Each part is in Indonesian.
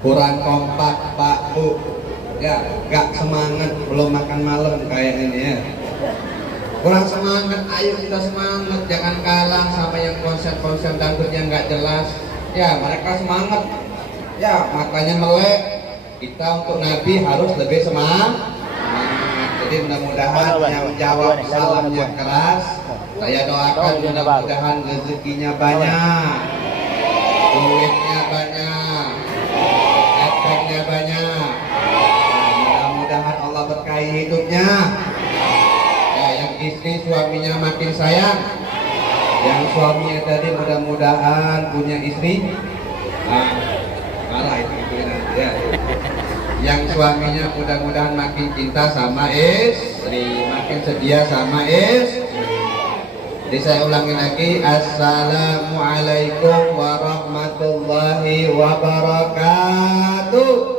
kurang kompak Pak Bu, ya gak semangat, belum makan malam kayak ini ya, kurang semangat. Ayo kita semangat, jangan kalah sama yang konser-konser dangdut yang gak jelas ya. Mereka semangat ya, makanya melek. Kita untuk Nabi harus lebih semangat. Jadi mudah-mudahan yang menjawab salamnya keras, saya doakan mudah-mudahan rezekinya banyak, duitnya banyak, efeknya banyak. Mudah-mudahan Allah berkahi hidupnya. Ya, yang istri suaminya makin sayang, yang suaminya tadi mudah-mudahan punya istri. Malah itu ya. Yang suaminya mudah-mudahan makin cinta sama istri, makin setia sama istri. Jadi saya ulangi lagi, Assalamualaikum warahmatullahi wabarakatuh.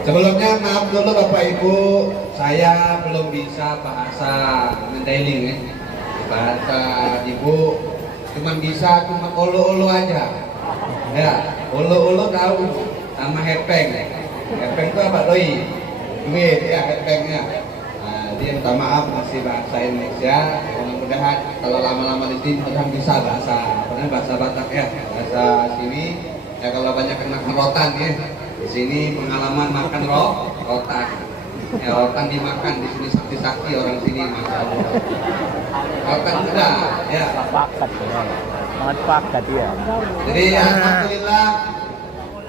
Sebelumnya maaf dulu Bapak Ibu, saya belum bisa bahasa Mandailing ya. Bahasa Ibu cuma ulu-ulu aja. Ya, ulu-ulu tahu sama hepeng. Hepeng itu apa doi? Duit ya hepengnya. Nah, dia minta maaf masih bahasa Indonesia. Mudah-mudahan kalau lama-lama di sini mudah bisa bahasa Batak ya, bahasa sini. Ya kalau banyak kena rotan ya. Di sini pengalaman makan rotan. Ya rotan dimakan di sini sakti-sakti orang sini masya Allah. Rotan sudah ya. Sangat pakat ya. Jadi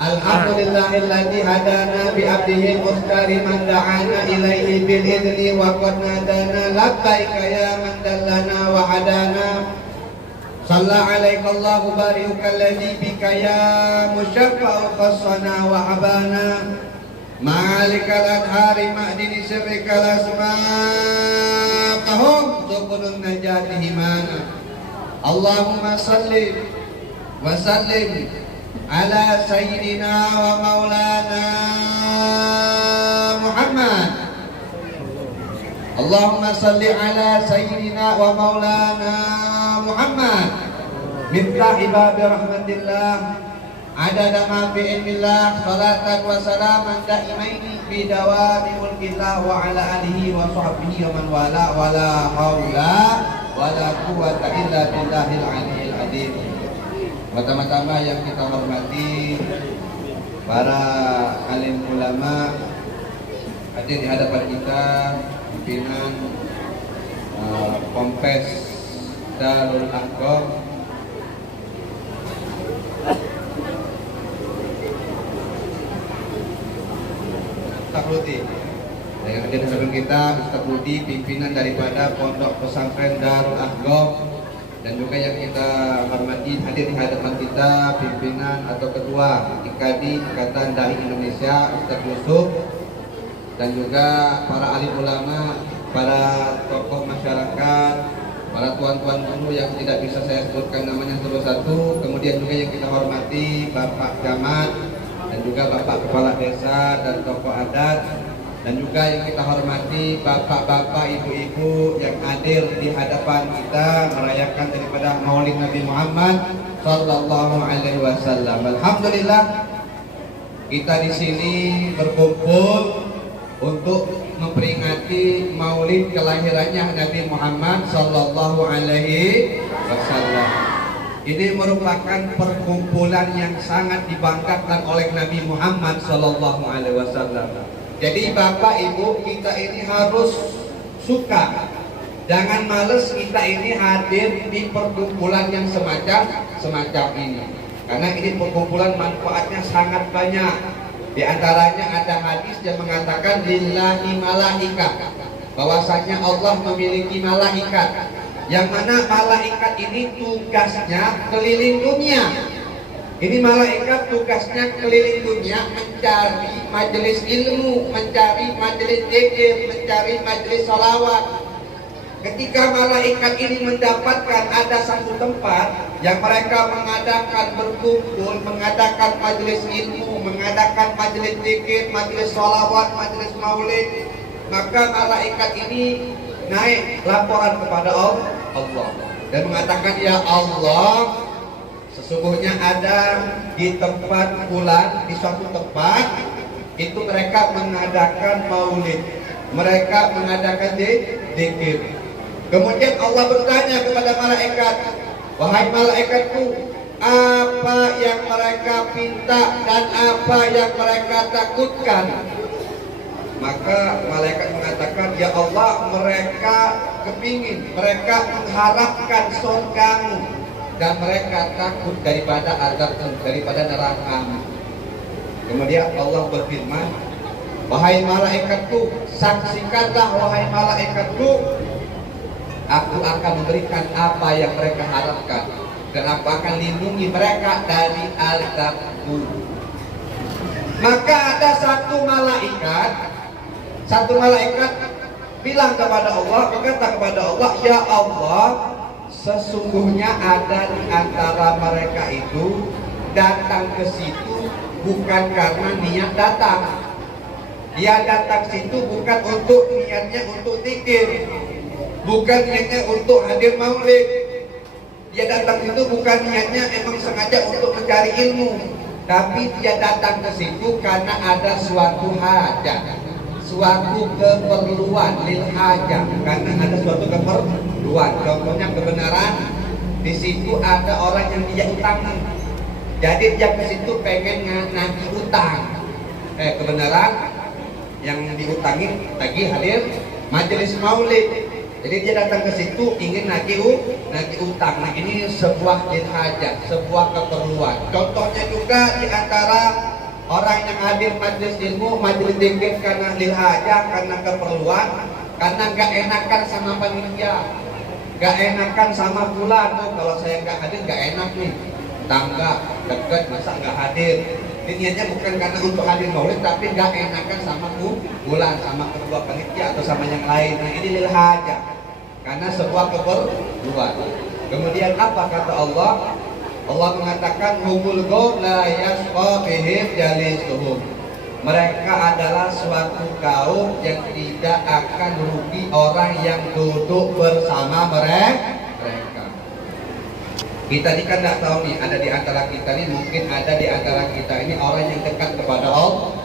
alhamdulillahilladzi hadana bi abdihi mustari man da'ana ilaihi bil idni wa qad nadana labbaika ya man dallana wa hadana. Salla alaika Allahu barikal ladzi bika ya musyaffa'u qassana wa habana malikal adhari ma'dini sirrikal asma'ahum zukunun najati himana. Allahumma salli wa sallim ala sayyidina wa maulana Muhammad. Allahumma salli ala sayyidina wa maulana Muhammad. Miftah ibabi rahmatillah adada ma fi ilmillah salatan wa salaman daimaini bi dawami mulkillah wa ala alihi wa sahbihi wa man wala wala haula wala quwwata illa billahil aliyil azim. Pertama-tama yang kita hormati para alim ulama hadir di hadapan kita, pimpinan Pompes Darul Ahqaf, Ustaz Rudi. Yang hadir di hadapan kita Ustaz Rudi, pimpinan daripada Pondok Pesantren Darul Ahqaf, dan juga yang kita hormati hadir di hadapan kita pimpinan atau ketua IKADI Ikatan Dai Indonesia Ustaz Yusuf, dan juga para alim ulama, para tokoh masyarakat, para tuan-tuan guru yang tidak bisa saya sebutkan namanya satu-satu. Kemudian juga yang kita hormati Bapak Camat dan juga Bapak Kepala Desa dan tokoh adat, dan juga yang kita hormati bapak-bapak, ibu-ibu yang hadir di hadapan kita merayakan daripada Maulid Nabi Muhammad sallallahu alaihi wasallam. Alhamdulillah kita di sini berkumpul untuk memperingati Maulid kelahirannya Nabi Muhammad sallallahu alaihi wasallam. Ini merupakan perkumpulan yang sangat dibanggakan oleh Nabi Muhammad sallallahu alaihi wasallam. Jadi Bapak Ibu, kita ini harus suka, jangan males kita ini hadir di perkumpulan yang semacam ini. Karena ini perkumpulan manfaatnya sangat banyak. Di antaranya ada hadis yang mengatakan lillahi malaikat, bahwasanya Allah memiliki malaikat, yang mana malaikat ini tugasnya keliling dunia. Ini malaikat tugasnya keliling dunia mencari majelis ilmu, mencari majelis zikir, mencari majelis salawat. Ketika malaikat ini mendapatkan ada satu tempat yang mereka mengadakan berkumpul, mengadakan majelis ilmu, mengadakan majelis zikir, majelis salawat, majelis maulid, maka malaikat ini naik laporan kepada Allah dan mengatakan, ya Allah, sesungguhnya ada di tempat fulan, di suatu tempat itu mereka mengadakan maulid, mereka mengadakan zikir. Kemudian Allah bertanya kepada malaikat, wahai malaikatku, apa yang mereka pinta dan apa yang mereka takutkan? Maka malaikat mengatakan, ya Allah, mereka kepingin, mereka mengharapkan surgamu, dan mereka takut daripada azabmu, daripada neraka. Kemudian Allah berfirman, wahai malaikatku, saksikanlah wahai malaikatku, aku akan memberikan apa yang mereka harapkan, dan aku akan lindungi mereka dari azabku. Maka ada satu malaikat bilang kepada Allah, berkata kepada Allah, ya Allah, sesungguhnya ada di antara mereka itu datang ke situ bukan karena niat datang. Dia datang situ bukan untuk niatnya untuk zikir, bukan niatnya untuk hadir maulid. Dia datang situ bukan niatnya emang sengaja untuk mencari ilmu, tapi dia datang ke situ karena ada suatu hajat, suatu keperluan, lil hajat, karena ada suatu keperluan. Contohnya kebenaran, di situ ada orang yang dia utangi, jadi dia ke situ pengen nagih utang. Kebenaran yang diutangi lagi hadir majelis maulid, jadi dia datang ke situ ingin nagih utang. Nah, ini sebuah lil hajat, sebuah keperluan. Contohnya juga di antara orang yang hadir majelis ilmu, majelis zikir karena lil hajat, karena keperluan, karena nggak enakan sama panitia, nggak enakan sama bulan tuh. Kalau saya nggak hadir nggak enak nih, tangga dekat masa nggak hadir. Ini niatnya bukan karena untuk hadir maulid, tapi nggak enakan sama bulan, sama ketua panitia atau sama yang lain. Nah, ini lil hajat, karena sebuah keperluan. Kemudian apa kata Allah? Allah mengatakan, humul qaum la yasqa bihim jalisuhum. Mereka adalah suatu kaum yang tidak akan rugi orang yang duduk bersama mereka. Kita ini kan tidak tahu nih, ada di antara kita ini, mungkin ada di antara kita ini orang yang dekat kepada Allah.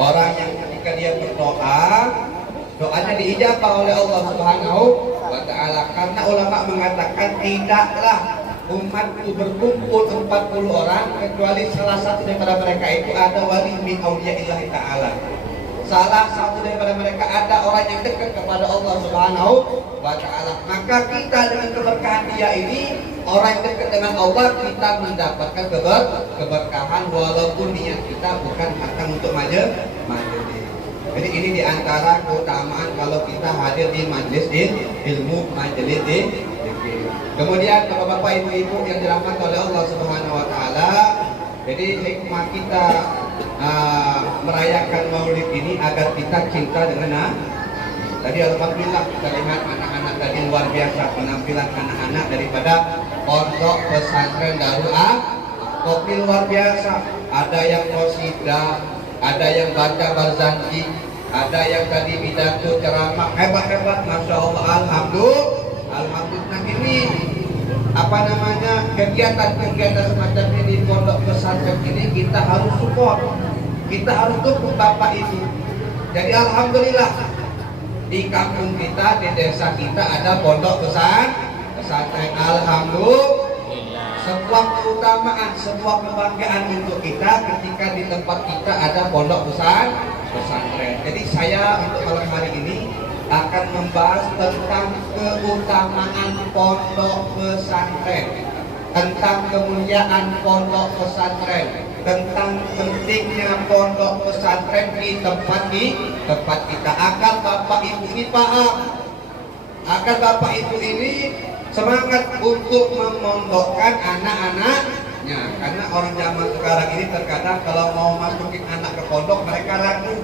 Orang yang ketika dia berdoa, doanya diijabah oleh Allah Subhanahu wa Ta'ala. Karena ulama mengatakan tidaklah umatku berkumpul 40 orang kecuali salah satu daripada mereka itu ada wali min auliyaillah ta'ala. Salah satu daripada mereka ada orang yang dekat kepada Allah Subhanahu wa Ta'ala. Maka kita dengan keberkahan dia ini, orang yang dekat dengan Allah, kita mendapatkan keberkahan walaupun niat kita bukan datang untuk majelis. Jadi ini diantara keutamaan kalau kita hadir di majelis ilmu, majelis zikir. Kemudian bapak-bapak, ibu-ibu yang dirahmati oleh Allah Subhanahu wa Ta'ala, jadi hikmah kita merayakan maulid ini agar kita cinta dengan tadi alhamdulillah kita lihat anak-anak tadi luar biasa penampilan anak-anak daripada pondok pesantren Darul Kopi luar biasa. Ada yang qasidah, ada yang baca barzanji, ada yang tadi pidato ceramah hebat-hebat, masya Allah, alhamdulillah. Ini apa namanya, kegiatan-kegiatan semacam ini di pondok pesantren ini kita harus support, kita harus dukung bapak ini. Jadi alhamdulillah di kampung kita, di desa kita ada pondok pesantren. Alhamdulillah, sebuah keutamaan, sebuah kebanggaan untuk kita ketika di tempat kita ada pondok pesantren. Jadi saya untuk malam hari ini akan membahas tentang keutamaan pondok pesantren, tentang kemuliaan pondok pesantren, tentang pentingnya pondok pesantren di tempat kita, agar bapak ibu ini paham, agar bapak ibu ini semangat untuk memondokkan anak-anaknya. Karena orang zaman sekarang ini terkadang kalau mau masukin anak ke pondok mereka ragu.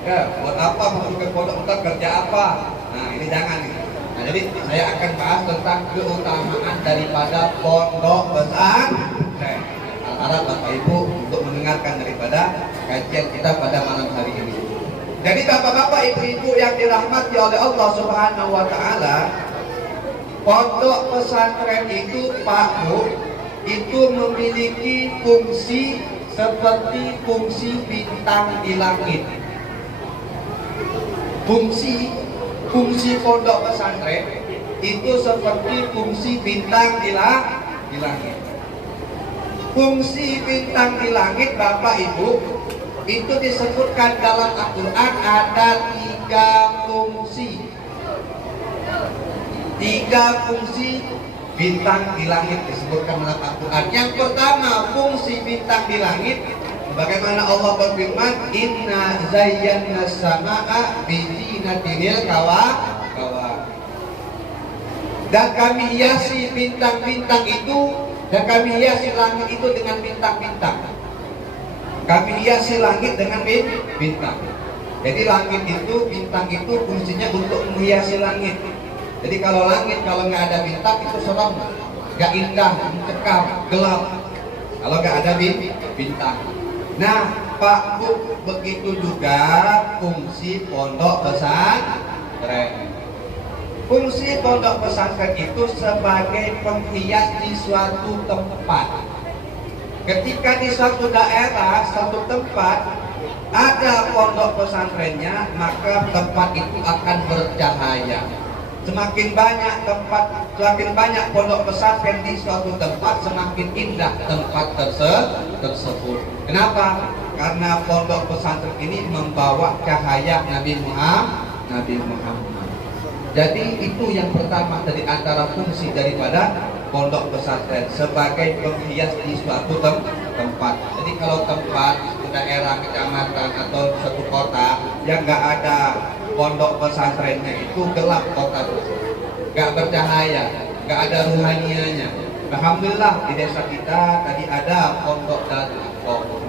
Ya, buat apa masuk ke pondok, untuk kerja apa? Nah, ini jangan. Nah, jadi saya akan bahas tentang keutamaan daripada pondok pesantren. Harap Bapak Ibu untuk mendengarkan daripada kajian kita pada malam hari ini. Jadi bapak-bapak, ibu-ibu yang dirahmati oleh Allah Subhanahu wa taala, pondok pesantren itu Pak Bu, itu memiliki fungsi seperti fungsi bintang di langit. Fungsi pondok pesantren itu seperti fungsi bintang di langit. Fungsi bintang di langit Bapak Ibu itu disebutkan dalam Al-Quran ada 3 fungsi. 3 fungsi bintang di langit disebutkan dalam Al-Quran. Yang pertama, fungsi bintang di langit, bagaimana Allah berfirman, inna zayyana sama'a bizinatil kawakib. Dan kami hiasi bintang-bintang itu, dan kami hiasi langit itu dengan bintang-bintang. Kami hiasi langit dengan bintang. Jadi langit itu, bintang itu fungsinya untuk menghiasi langit. Jadi kalau langit, kalau nggak ada bintang itu serem, nggak indah, mencekam, gelap. Kalau nggak ada bintang. Nah, Pak Bu, begitu juga fungsi pondok pesantren. Fungsi pondok pesantren itu sebagai penghias di suatu tempat. Ketika di suatu daerah, suatu tempat ada pondok pesantrennya, maka tempat itu akan bercahaya. Semakin banyak pondok pesantren di suatu tempat, semakin indah tempat tersebut. Kenapa? Karena pondok pesantren ini membawa cahaya Nabi Muhammad. Jadi itu yang pertama dari antara fungsi daripada pondok pesantren sebagai penghias di suatu tempat. Jadi kalau tempat daerah, kecamatan atau satu kota yang nggak ada pondok pesantrennya itu gelap kota tersebut, nggak bercahaya, nggak ada ruhanianya. Alhamdulillah di desa kita tadi ada pondok dan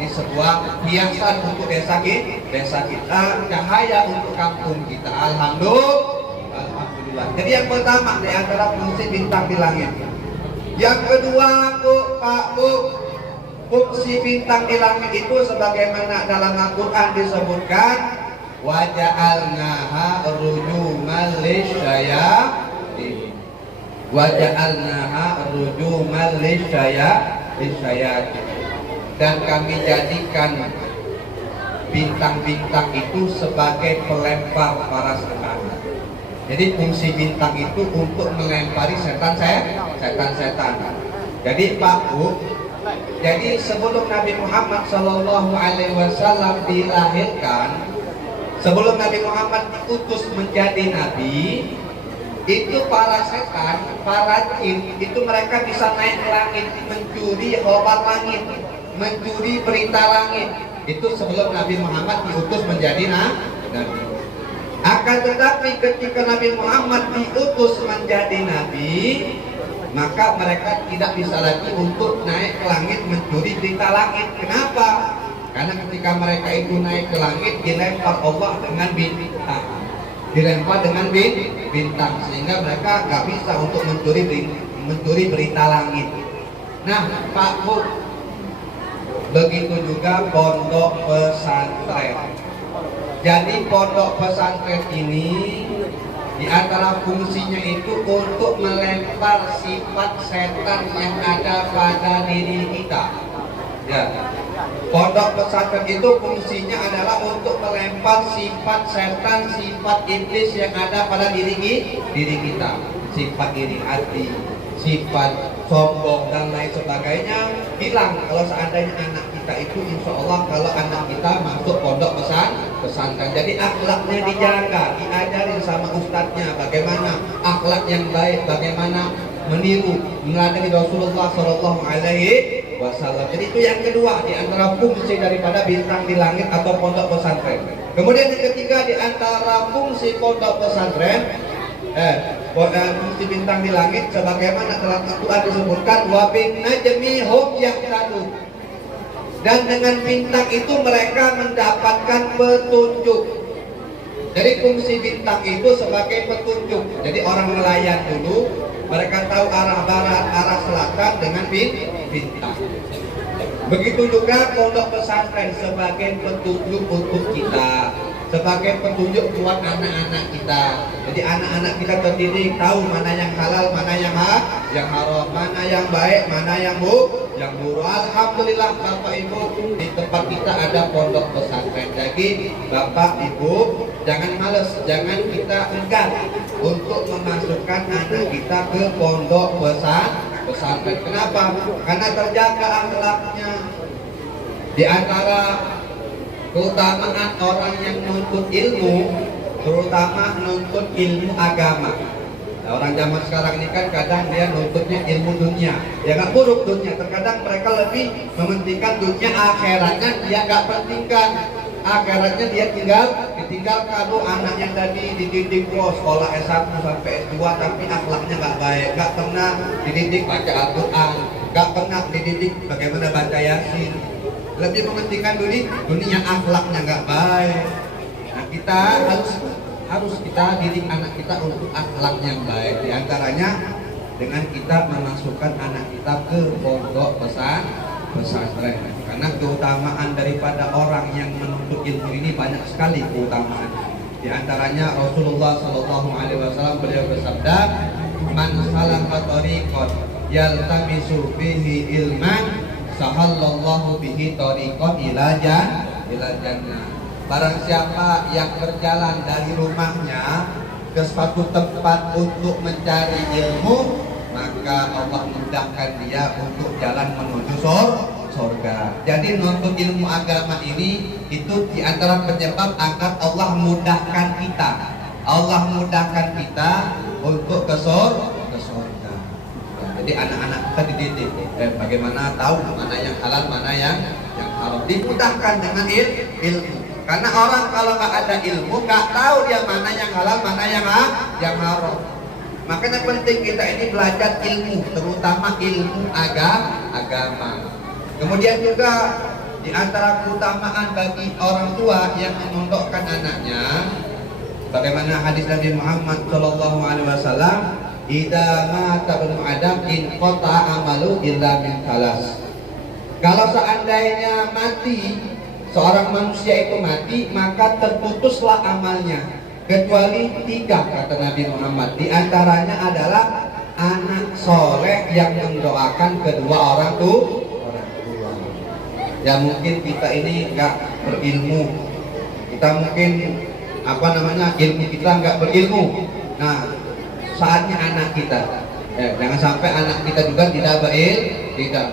ini sebuah hiasan untuk desa kita, cahaya untuk kampung kita. Alhamdulillah. Jadi yang pertama di antara fungsi bintang di langit. Yang kedua, Pak Bu, fungsi bintang di langit itu sebagaimana dalam Al-Quran disebutkan, waja'alnaha rujuman lisyayatin. Waja'alnaha rujuman lisyayatin. Dan kami jadikan bintang-bintang itu sebagai pelempar para setan. Jadi fungsi bintang itu untuk melempari setan-setan. Jadi Pak Bu, jadi sebelum Nabi Muhammad SAW dilahirkan, sebelum Nabi Muhammad diutus menjadi nabi, itu para setan, para jin, itu mereka bisa naik ke langit, mencuri khobar langit, mencuri berita langit. Itu sebelum Nabi Muhammad diutus menjadi nabi. Akan tetapi ketika Nabi Muhammad diutus menjadi nabi, maka mereka tidak bisa lagi untuk naik ke langit mencuri berita langit. Kenapa? Karena ketika mereka itu naik ke langit, dilempar Allah dengan bintang, dilempar dengan bintang, sehingga mereka nggak bisa untuk mencuri berita langit. Nah, Pak Bu, begitu juga pondok pesantren. Jadi pondok pesantren ini di antara fungsinya itu untuk melempar sifat setan yang ada pada diri kita. Ya. Pondok pesantren itu fungsinya adalah untuk melempar sifat setan, sifat iblis yang ada pada diri kita. Sifat iri hati, sifat sombong dan lain sebagainya hilang kalau seandainya anak kita itu, insya Allah kalau anak kita masuk pondok pesantren. Jadi akhlaknya dijaga, diajarin sama ustadznya bagaimana akhlak yang baik, bagaimana meniru meladeni Rasulullah SAW. Jadi itu yang kedua di antara fungsi daripada bintang di langit atau pondok pesantren. Kemudian yang ketiga di antara fungsi pondok pesantren, fungsi bintang di langit sebagaimana dalam Al-Quran disebutkan, wa bin najmi hum yahtadun. Dan dengan bintang itu mereka mendapatkan petunjuk. Jadi fungsi bintang itu sebagai petunjuk. Jadi orang nelayan dulu mereka tahu arah barat, arah selatan dengan bintang. Begitu juga pondok pesantren sebagai petunjuk untuk kita. sebagai petunjuk buat anak-anak kita. Jadi anak-anak kita terdidik tahu mana yang halal, mana yang haram, mana yang baik, mana yang buruk. Alhamdulillah Bapak Ibu, di tempat kita ada pondok pesantren. Jadi Bapak Ibu jangan males, jangan kita enggan untuk memasukkan anak kita ke pondok pesantren. Kenapa? Karena terjaga akhlaknya. Di antara keutamaan orang yang menuntut ilmu, terutama menuntut ilmu agama. Nah, orang zaman sekarang ini kan kadang dia nuntutnya ilmu dunia. Ya nggak buruk dunia, terkadang mereka lebih mementingkan dunia, akhiratnya dia nggak pentingkan. Akhiratnya dia ditinggal kalau anaknya tadi dididik sekolah S1 sampai S2 tapi akhlaknya nggak baik, nggak pernah dididik baca Al-Quran, nggak pernah dididik bagaimana baca Yasin. Lebih mementingkan dunia, akhlaknya nggak baik. Nah, kita harus kita didik anak kita untuk akhlak yang baik. Di antaranya dengan kita memasukkan anak kita ke pondok pesantren. Karena keutamaan daripada orang yang menuntut ilmu ini banyak sekali keutamaan. Di antaranya Rasulullah SAW beliau bersabda, "Man salaka tariqan yaltamisu bihi ilman, sahallallahu bihi tariqan ila jannah." Barang siapa yang berjalan dari rumahnya ke suatu tempat untuk mencari ilmu, maka Allah mudahkan dia untuk jalan menuju surga. Jadi menuntut ilmu agama ini itu diantara penyebab agar Allah mudahkan kita. Allah mudahkan kita untuk ke surga. Jadi anak-anak kita dididik bagaimana tahu mana yang halal, mana yang haram. Dimudahkan dengan ilmu. Karena orang kalau nggak ada ilmu, nggak tahu dia mana yang halal, mana yang haram. Makanya penting kita ini belajar ilmu, terutama ilmu agama. Kemudian juga di antara keutamaan bagi orang tua yang memondokkan anaknya, bagaimana hadis Nabi Muhammad SAW, "Idza mata ibnu Adam in qata amalu illa min thalas." Kalau seandainya mati seorang manusia itu mati, maka terputuslah amalnya kecuali 3 kata Nabi Muhammad. Di antaranya adalah anak soleh yang mendoakan kedua orang tua. Ya mungkin kita ini nggak berilmu, kita mungkin ilmu kita nggak berilmu. Nah saatnya anak kita, jangan sampai anak kita juga tidak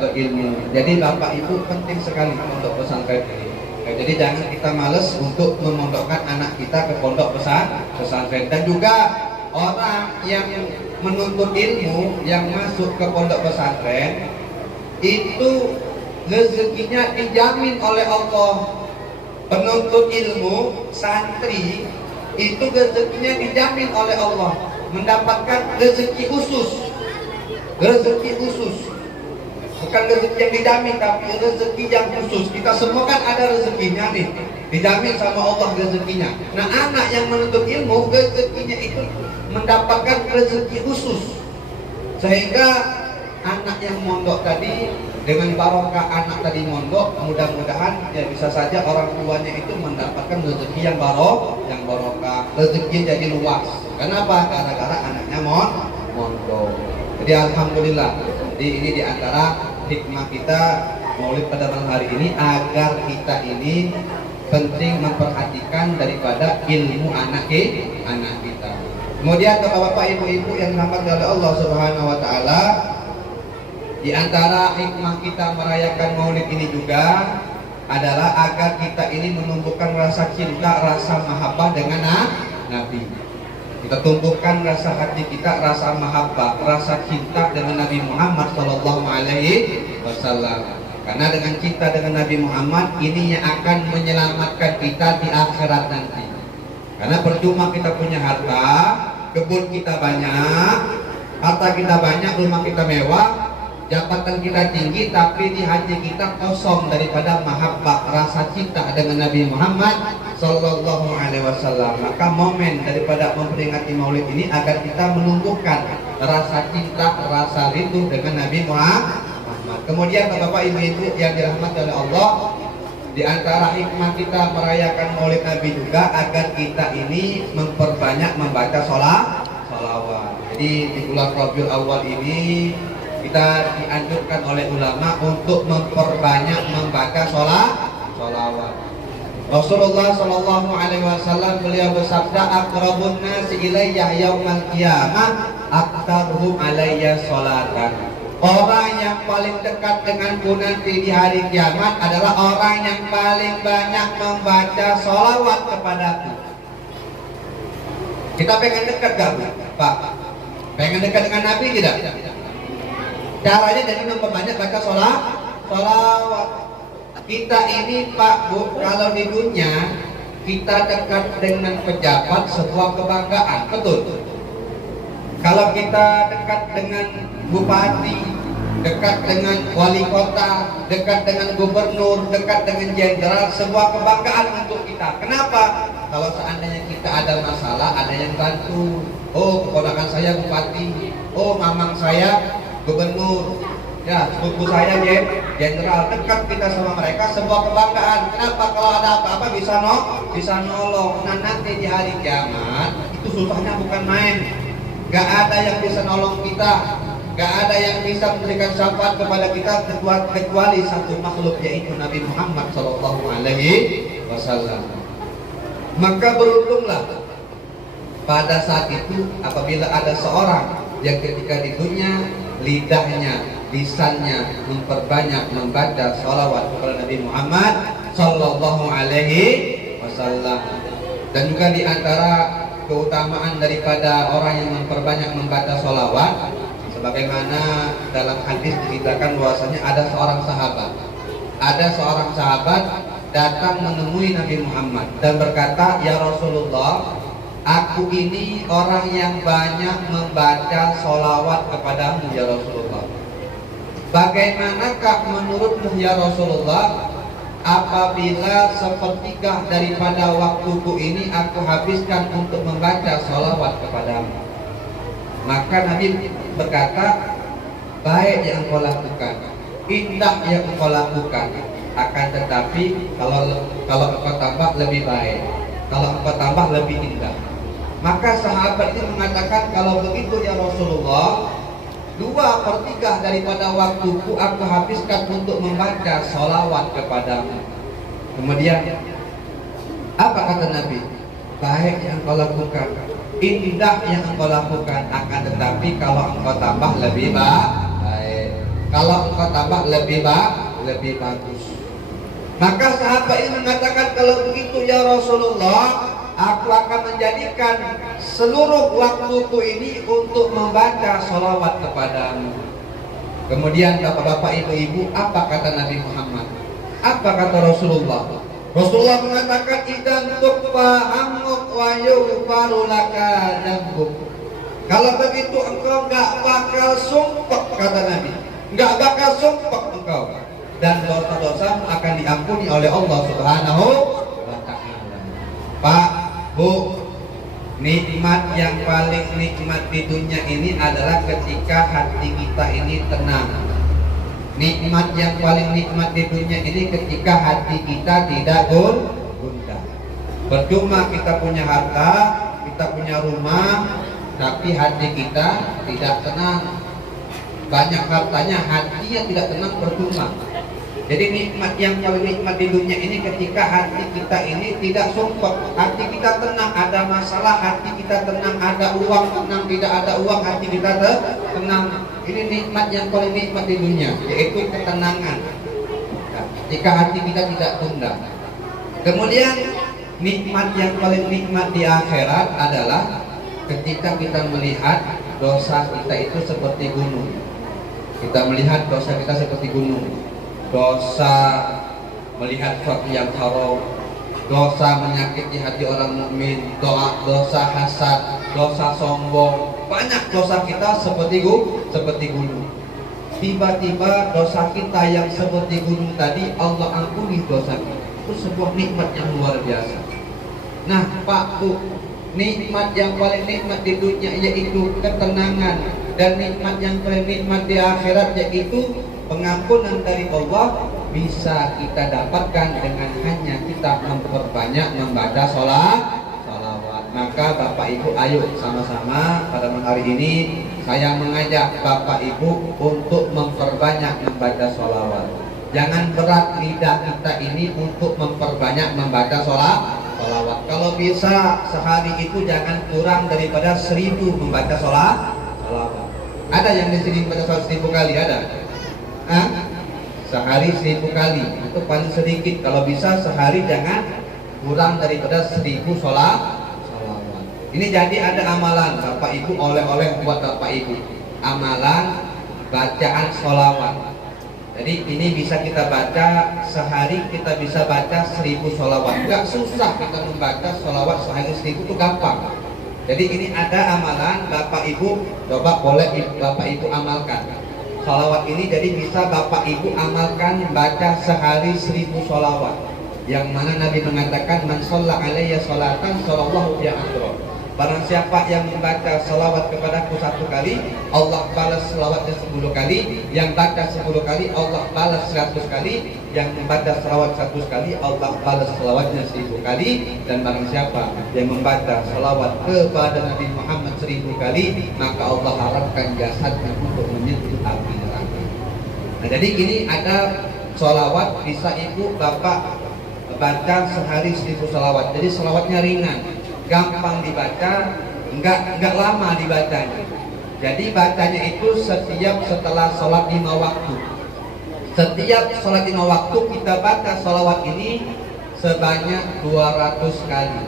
berilmu. Jadi Bapak Ibu penting sekali untuk pesantren ini. Jadi jangan kita males untuk memondokkan anak kita ke pondok pesantren. Dan juga orang yang menuntut ilmu yang masuk ke pondok pesantren itu rezekinya dijamin oleh Allah. Penuntut ilmu santri itu rezekinya dijamin oleh Allah, mendapatkan rezeki khusus. Bukan rezeki yang dijamin, tapi rezeki yang khusus. Kita semua kan ada rezekinya nih, dijamin sama Allah rezekinya. Nah anak yang menuntut ilmu, rezekinya itu mendapatkan rezeki khusus. Sehingga anak yang mondok tadi, dengan barokah anak tadi mondok, mudah-mudahan ya bisa saja orang tuanya itu mendapatkan rezeki yang barokah, rezeki jadi luas. Kenapa? Gara-gara anaknya mondok. Jadi alhamdulillah. Jadi ini diantara hikmah kita Maulid pada malam hari ini, agar kita ini penting memperhatikan daripada ilmu anak kita. Kemudian Bapak Ibu yang dirahmati oleh Allah Subhanahu wa taala, di antara hikmah kita merayakan Maulid ini juga adalah agar kita ini menumbuhkan rasa cinta, rasa mahabbah dengan Nabi. Kita tumbuhkan rasa hati kita, rasa mahabbah, rasa cinta dengan Nabi Muhammad SAW. Karena dengan cinta dengan Nabi Muhammad ini yang akan menyelamatkan kita di akhirat nanti. Karena percuma kita punya harta, kebun kita banyak, harta kita banyak, rumah kita mewah, jabatan kita tinggi, tapi di hati kita kosong daripada mahabbah, rasa cinta dengan Nabi Muhammad Sallallahu Alaihi Wasallam. Maka momen daripada memperingati Maulid ini agar kita menumbuhkan rasa cinta, rasa rindu dengan Nabi Muhammad. Kemudian Bapak Ibu yang dirahmati oleh Allah, di Di antara hikmah kita merayakan Maulid Nabi juga agar kita ini memperbanyak membaca sholawat. Jadi di bulan Rabiul Awal ini kita dianjurkan oleh ulama untuk memperbanyak membaca sholawat. Rasulullah Shallallahu Alaihi Wasallam beliau bersabda, "Aqrabun nasi ilayya yaumal qiyamah aktaruhum alayya sholatan." Orang yang paling dekat denganku nanti di hari kiamat adalah orang yang paling banyak membaca sholawat kepadaku. Kita pengen dekat gak, Pak? Pengen dekat dengan Nabi tidak? Caranya dengan memperbanyak baca sholawat. Kita ini Pak Bu, kalau di dunia kita dekat dengan pejabat sebuah kebanggaan, betul? Kalau kita dekat dengan bupati, dekat dengan wali kota, dekat dengan gubernur, dekat dengan jenderal, sebuah kebanggaan untuk kita. Kenapa? Kalau seandainya kita ada masalah, ada yang bantu. Oh, keponakan saya bupati, oh mamang saya gubernur, ya sepupu saya jenderal. Dekat kita sama mereka, sebuah kebanggaan. Kenapa? Kalau ada apa-apa bisa nolong. Nah nanti di hari kiamat itu susahnya bukan main. Gak ada yang bisa nolong kita, gak ada yang bisa memberikan syafaat kepada kita kecuali satu makhluk, yaitu Nabi Muhammad Sallallahu Alaihi Wasallam. Maka beruntunglah pada saat itu apabila ada seorang yang ketika di dunia lidahnya, lisannya memperbanyak membaca sholawat kepada Nabi Muhammad Sallallahu Alaihi Wasallam. Dan juga di antara keutamaan daripada orang yang memperbanyak membaca sholawat, sebagaimana dalam hadis diceritakan bahwasanya ada seorang sahabat datang menemui Nabi Muhammad dan berkata, "Ya Rasulullah, aku ini orang yang banyak membaca sholawat kepadamu ya Rasulullah. Bagaimanakah menurutmu ya Rasulullah apabila sepertiga daripada waktuku ini aku habiskan untuk membaca sholawat kepadamu?" Maka Nabi berkata, "Baik yang engkau lakukan, indah yang engkau lakukan, akan tetapi kalau engkau tambah lebih baik, kalau engkau tambah lebih indah." Maka sahabat ini mengatakan, "Kalau begitu ya Rasulullah, 2/3 daripada waktuku aku habiskan untuk membaca sholawat kepadamu." Kemudian apa kata Nabi? "Baik yang engkau lakukan, indah yang engkau lakukan, akan tetapi kalau engkau tambah lebih baik, kalau engkau tambah lebih bagus." Maka sahabat ini mengatakan, "Kalau begitu ya Rasulullah, aku akan menjadikan seluruh waktuku ini untuk membaca sholawat kepadamu." Kemudian bapak-bapak, ibu-ibu, apa kata Nabi Muhammad? Apa kata Rasulullah? Rasulullah mengatakan, "Idan tukfa hammuk wa yughfaru laka dzambuk." Kalau begitu engkau nggak bakal sumpek, kata Nabi, nggak bakal sumpek engkau, dan dosa-dosamu akan diampuni oleh Allah Subhanahu wa Ta'ala. Pak, Bu, nikmat yang paling nikmat di dunia ini adalah ketika hati kita ini tenang. Nikmat yang paling nikmat di dunia ini ketika hati kita tidak gundah. Percuma kita punya harta, kita punya rumah, tapi hati kita tidak tenang. Banyak hartanya, hatinya tidak tenang, percuma. Jadi nikmat yang paling nikmat di dunia ini ketika hati kita ini tidak sumpah, hati kita tenang. Ada masalah, hati kita tenang. Ada uang, tenang. Tidak ada uang, hati kita tenang. Ini nikmat yang paling nikmat di dunia, yaitu ketenangan. Jika hati kita tidak tunda. Kemudian nikmat yang paling nikmat di akhirat adalah ketika kita melihat dosa kita itu seperti gunung. Kita melihat dosa kita seperti gunung. Dosa melihat sesuatu yang haram, dosa menyakiti hati orang mukmin, dosa hasad, dosa sombong. Banyak dosa kita seperti gunung. Tiba-tiba dosa kita yang seperti gunung tadi Allah ampuni dosa kita. Itu sebuah nikmat yang luar biasa. Nah Pak Bu, nikmat yang paling nikmat di dunia yaitu ketenangan, dan nikmat yang paling nikmat di akhirat yaitu pengampunan dari Allah bisa kita dapatkan dengan hanya kita memperbanyak membaca sholawat. Maka Bapak Ibu ayo sama-sama pada malam hari ini saya mengajak Bapak Ibu untuk memperbanyak membaca sholawat. Jangan berat lidah kita ini untuk memperbanyak membaca sholawat. Kalau bisa sehari itu jangan kurang daripada 1000 membaca sholawat. Ada yang di sini membaca sholawat 1000 kali ada? Sehari 1000 kali itu paling sedikit. Kalau bisa sehari jangan kurang daripada 1000 sholawat. Ini jadi ada amalan Bapak Ibu, oleh-oleh buat Bapak Ibu. Amalan bacaan sholawat. Jadi ini bisa kita baca sehari, kita bisa baca 1000 sholawat. Gak susah kita membaca sholawat sehari 1000 itu gampang. Jadi ini ada amalan Bapak Ibu, coba boleh Bapak Ibu amalkan. Sholawat ini jadi bisa Bapak Ibu amalkan baca sehari 1000 sholawat. Yang mana Nabi mengatakan man shalla alayya sholatan shallallahu biha asyra. Barang siapa yang membaca salawat kepadaku 1 kali, Allah balas salawatnya 10 kali. Yang baca 10 kali, Allah balas 100 kali. Yang membaca salawat 100 kali, Allah balas salawatnya 1000 kali. Dan barang siapa yang membaca salawat kepada Nabi Muhammad 1000 kali, maka Allah harapkan jasadnya untuk menyentuh api neraka. Nah, jadi ini ada salawat bisa Ibu Bapak baca sehari 1000 salawat. Jadi salawatnya ringan, gampang dibaca, enggak lama dibacanya. Jadi bacanya itu setiap setelah sholat 5 waktu. Setiap sholat 5 waktu kita baca sholawat ini sebanyak 200 kali.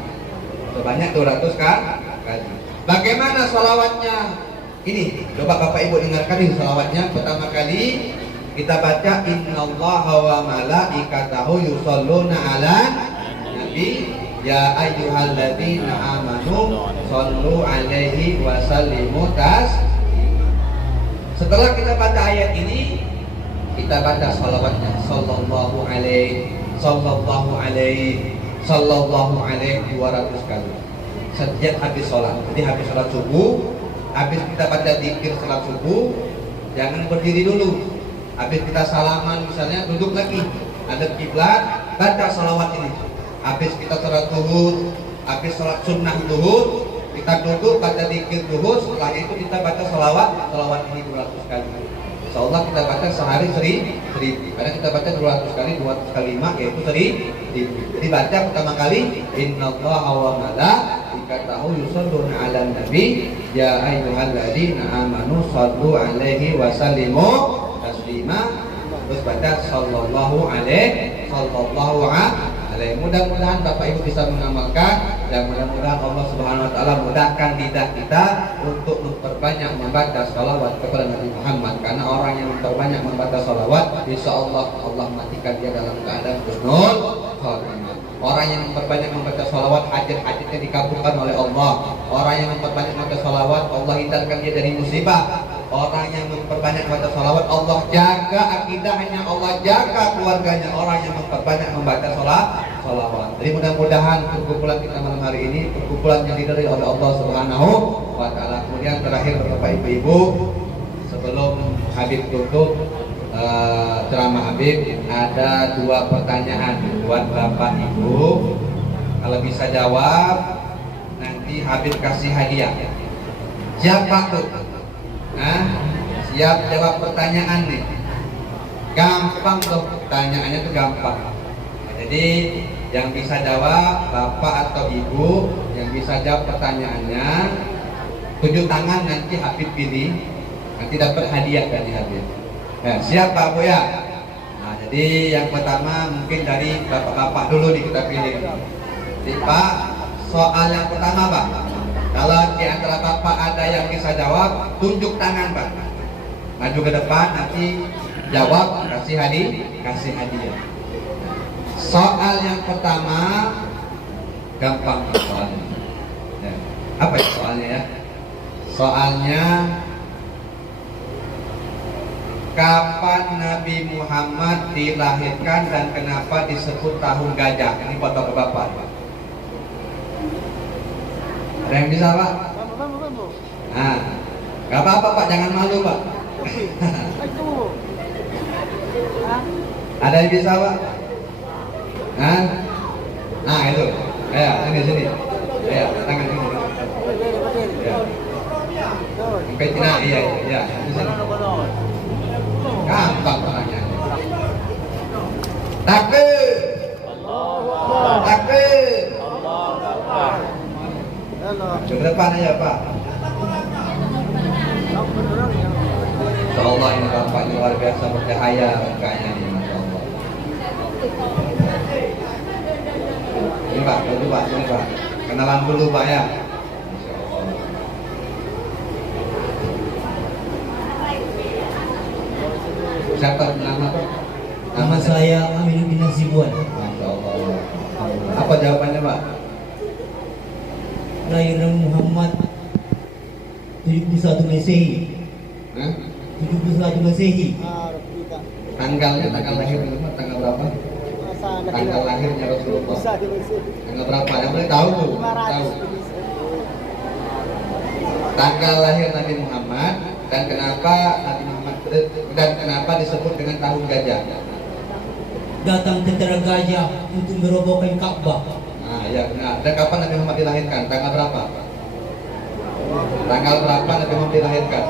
Sebanyak 200 kali. Bagaimana sholawatnya? Ini, coba Bapak Ibu dengarkan ini sholawatnya. Pertama kali kita baca innallaha wa malaikatahu yusholluna ala nabi ya ayyuhalladzina amanu shollu alaihi wa sallimu taslima. Setelah kita baca ayat ini, kita baca salawatnya sallallahu alaihi 200 kali setiap habis sholat. Jadi habis sholat subuh, habis kita baca zikir sholat subuh, jangan berdiri dulu. Habis kita salaman misalnya, duduk lagi, ada kiblat, baca salawat ini. Habis kita sholat zuhur, habis sholat sunnah zuhur, kita duduk baca zikir zuhur. Setelah itu kita baca salawat ini 200 kali. Insyaallah kita baca sehari 1000. Karena kita baca 200 kali, 200 kali 5 yaitu 1000. Jadi baca pertama kali innallaha wa malaikatahu yusholluna 'alan nabi ya ayyuhalladzina amanu shallu 'alaihi wa sallimu taslima. Terus baca sallallahu alaihi. Mudah-mudahan Bapak Ibu bisa mengamalkan, dan mudah-mudahan Allah Subhanahu wa taala mudahkan lidah kita untuk memperbanyak membaca sholawat kepada Nabi Muhammad. Karena orang yang memperbanyak membaca sholawat, insya Allah Allah matikan dia dalam keadaan husnul khotimah. Orang yang memperbanyak membaca sholawat, hajat-hajatnya dikabulkan oleh Allah. Orang yang memperbanyak membaca sholawat, Allah hindarkan dia dari musibah. Orang yang memperbanyak membaca sholawat, Allah jaga akidahnya, Allah jaga keluarganya. Orang yang memperbanyak membaca sholawat. Jadi mudah-mudahan perkumpulan kita malam hari ini perkumpulan yang diridhoi oleh Allah Subhanahu wa taala. Kemudian terakhir Bapak Ibu, sebelum Habib tutup ceramah Habib, ada 2 pertanyaan buat Bapak Ibu. Kalau bisa jawab, nanti Habib kasih hadiah. Siapa tuh? Siap jawab pertanyaan nih. Gampang tuh, pertanyaannya tuh gampang. Jadi yang bisa jawab Bapak atau Ibu, yang bisa jawab pertanyaannya, tunjuk tangan, nanti Habib pilih, nanti dapat hadiah dari Habib. Nah, siap Pak Bu ya? Nah, jadi yang pertama mungkin dari Bapak-bapak dulu nih kita pilih. Jadi Pak, soal yang pertama Pak, kalau di antara Bapak ada yang bisa jawab, tunjuk tangan Pak. Maju ke depan, nanti jawab, kasih hadiah. Soal yang pertama gampang soalnya. Ya. Apa ya soalnya ya? Soalnya kapan Nabi Muhammad dilahirkan dan kenapa disebut tahun gajah? Ini foto ke Bapak. Ada yang bisa Pak? Nah, gak apa-apa Pak, jangan malu Pak. Ada yang bisa Pak? Hah? Nah itu. Ya, sini. Ya, tangan sini. Ya. Petina, iya. Di sini. Gampang orangnya. Takbir. Takbir. Ke depan aja Pak. Insyaallah ini Bapak ini luar biasa bercahaya mukanya nih, Masya Allah. Ini Pak, dulu Pak, sini Pak. Kenalan dulu Pak ya. Masya Allah. Siapa nama Pak? Nama saya Amin bin Nasibuan. Masya Allah. Apa jawabannya Pak? Kelahiran Muhammad 71 Masehi. Hah? 71 Masehi. Tanggal lahir Muhammad tanggal berapa? Tanggal lahirnya Rasulullah. Tanggal berapa? Yang boleh tahu tuh. Tahu. Tanggal lahir Nabi Muhammad dan kenapa Nabi Muhammad dan kenapa disebut dengan tahun gajah? Datang tentara gajah untuk merobohkan Ka'bah. Nah, ya benar. Dan kapan Nabi Muhammad dilahirkan? Tanggal berapa? Tanggal berapa Nabi Muhammad dilahirkan?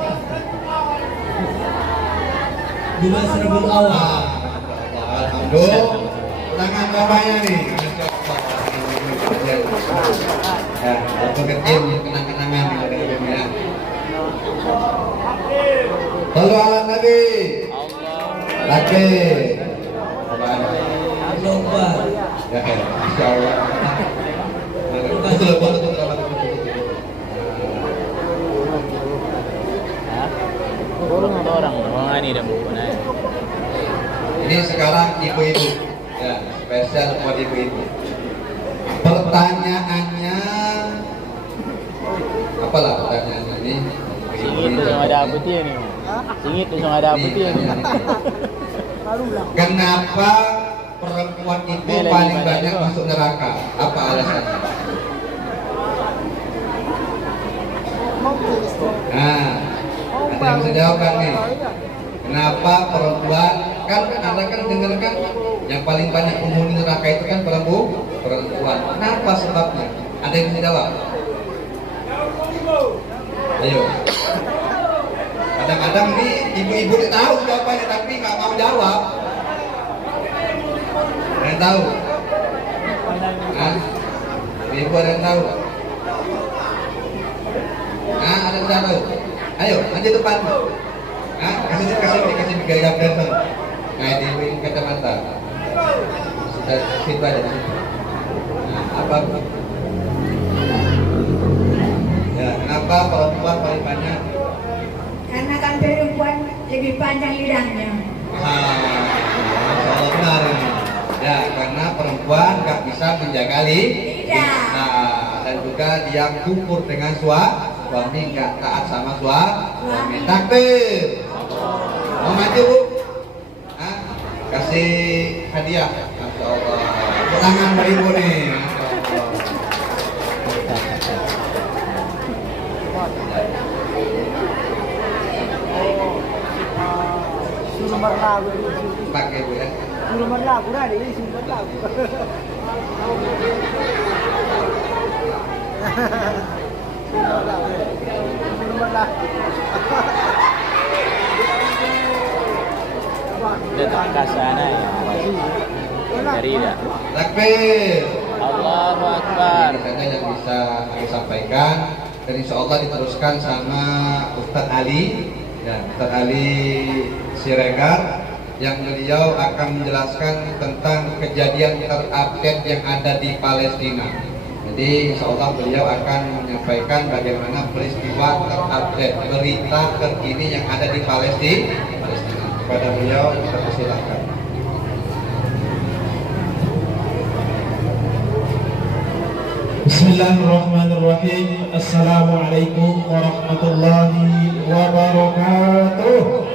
Di bulan Rabiul Awal. Alhamdulillah. Tangan bapaknya nih. Ya, waktu kecil kenang-kenangan ya. Sallu ala Nabi. Takbir. Lomba. Ya, insyaallah. Betul. Orang ini dah bukan. Ini sekarang ibu-ibu. Ya, spesial buat ibu-ibu. Pertanyaannya apalah pertanyaannya ini? Singit tu sama ada apa dia ni? Singit tu sama ada apa dia ni? Kenapa perempuan itu paling banyak masuk neraka? Apa alasannya? Nah, ada yang bisa jawabkan nih. Kenapa perempuan? Kan Anda kan dengarkan yang paling banyak penghuni neraka itu kan perempuan. Kenapa sebabnya? Ada yang bisa jawab? Ayo. Kadang-kadang nih ibu-ibu tahu jawabannya tapi nggak mau jawab. Ada yang tahu? Hah? Ibu ada yang tahu? Nah, ada yang tahu? Ayo, maju depan. Hah? Kasih gaya dancer. Nah, di kacamata. Sudah situ aja. Nah, apa? Ya, kenapa perempuan paling banyak? Karena kan perempuan lebih panjang lidahnya. Masya Allah benar ini. Ya, karena perempuan nggak bisa menjaga lidah. Nah, dan juga dia kufur dengan suami, nggak taat sama suami. Takbir. Mau maju Bu? Hah? Kasih hadiah. Masya Allah. Tangan buat ibu nih. Masya Allah. Pakai Bu ya. Dia tak kasana ya. Dari dah. Takbir. Allahu Akbar. Ini saja yang bisa kami sampaikan dan insya Allah diteruskan sama Ustadz Ali dan Ustadz Ali Siregar yang beliau akan menjelaskan tentang kejadian terupdate yang ada di Palestina. Jadi insya Allah beliau akan menyampaikan bagaimana peristiwa terupdate berita terkini yang ada di Palestina. Kepada beliau kita persilahkan. Bismillahirrahmanirrahim. Assalamualaikum warahmatullahi wabarakatuh.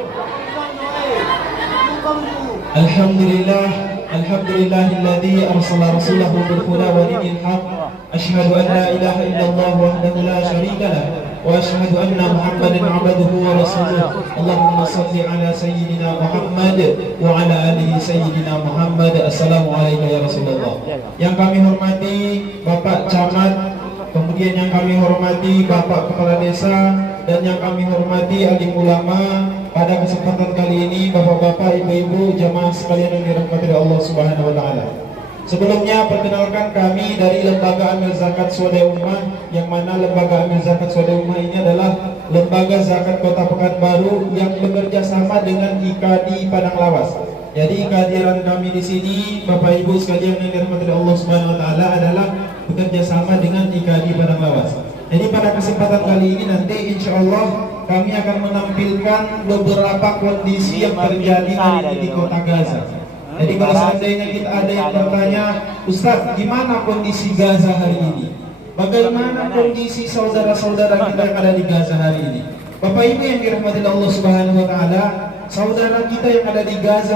Alhamdulillahilladzi arsala rasulahu bil huda wa dinil haq. Asyhadu an la ilaha illallah wahdahu la syarika lah وأشهد أن محمدا عبده ورسوله اللهم صل على سيدنا محمد وعلى آله سيدنا محمد. Assalamualaikum ya Rasulullah. Yang kami hormati Bapak Camat, kemudian yang kami hormati Bapak Kepala Desa, dan yang kami hormati alim ulama. Pada kesempatan kali ini Bapak-bapak, Ibu-ibu, jamaah sekalian yang dirahmati Allah Subhanahu wa taala. Sebelumnya perkenalkan kami dari Lembaga Amil Zakat Swadaya Ummah, yang mana Lembaga Amil Zakat Swadaya Ummah ini adalah lembaga zakat Kota Pekanbaru yang bekerja sama dengan IKADI Padang Lawas. Jadi kehadiran kami di sini Bapak Ibu sekalian yang dirahmati Allah Subhanahu wa taala adalah bekerja sama dengan IKADI Padang Lawas. Jadi pada kesempatan kali ini nanti insya Allah kami akan menampilkan beberapa kondisi yang terjadi hari ini di Kota Gaza. Jadi kalau seandainya kita ada yang bertanya, Ustaz, gimana kondisi Gaza hari ini? Bagaimana kondisi saudara-saudara kita yang ada di Gaza hari ini? Bapak Ibu yang dirahmati Allah Subhanahu wa taala, saudara kita yang ada di Gaza